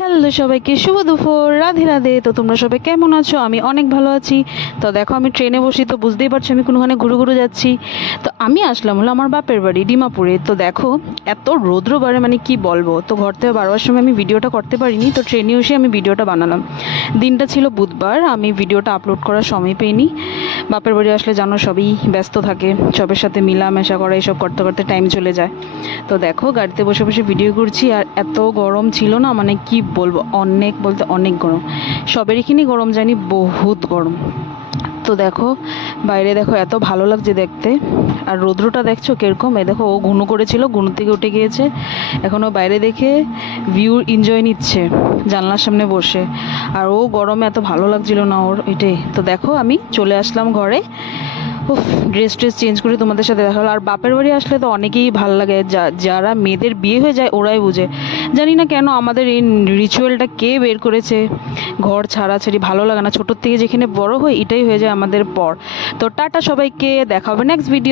Hello সবাইকে শুভ দুপুর, রাধে রাধে। তো তোমরা সবাই কেমন আছো? আমি অনেক ভালো আছি। তো দেখো আমি ট্রেনে বসি, তো বুঝতেই পারছো আমি কোনোখানে ঘুরু ঘুরু যাচ্ছি। তো আমি আসলাম হলো আমার বাপের বাড়ি ডিমাপুরে। তো দেখো এত রৌদ্র বাড়ে, মানে কি বলবো। তো ঘর থেকে বারবার সময় আমি ভিডিওটা করতে পারিনি, তো ট্রেনে এসে আমি ভিডিওটা বানালাম। দিনটা ছিল বুধবার, আমি ভিডিওটা আপলোড করার সময় পেইনি। বাপের বাড়ি আসলে জানো সবই ব্যস্ত থাকে, সবের সাথে মিলামেশা করা এসব করতে করতে টাইম চলে যায়। তো দেখো গাড়িতে বসে বসে ভিডিও করছি, আর এত গরম ছিল না, মানে কি বলবো, অনেক বলতে অনেক গরম। সবের এখানে গরম জানি, বহুত গরম। তো দেখো বাইরে দেখো এত ভালো লাগছে দেখতে। আর রৌদ্রটা দেখছো কিরকম, এই দেখো ও ঘুনু করেছিল, ঘুনু থেকে উঠে গিয়েছে, এখন ও বাইরে দেখে ভিউ এনজয় নিচ্ছে জানলার সামনে বসে। আর ও গরমে এত ভালো লাগছিল না ওর, এটাই। তো দেখো আমি চলে আসলাম ঘরে। উফ, ড্রেস চেঞ্জ করে তোমাদের সাথে দেখা হলো। আর বাপের বাড়ি আসলে তো অনেকেই ভাল লাগে, যারা মেয়েদের বিয়ে হয়ে যায় ওরাই বুঝে। জানি না কেন আমাদের এই রিচুয়ালটা কে বের করেছে, ঘর ছাড়াছাড়ি ভালো লাগে না। ছোটোর থেকে যেখানে বড় হই এটাই হয়ে যায় আমাদের পর। তো টাটা সবাইকে, দেখা হবে নেক্সট ভিডিও।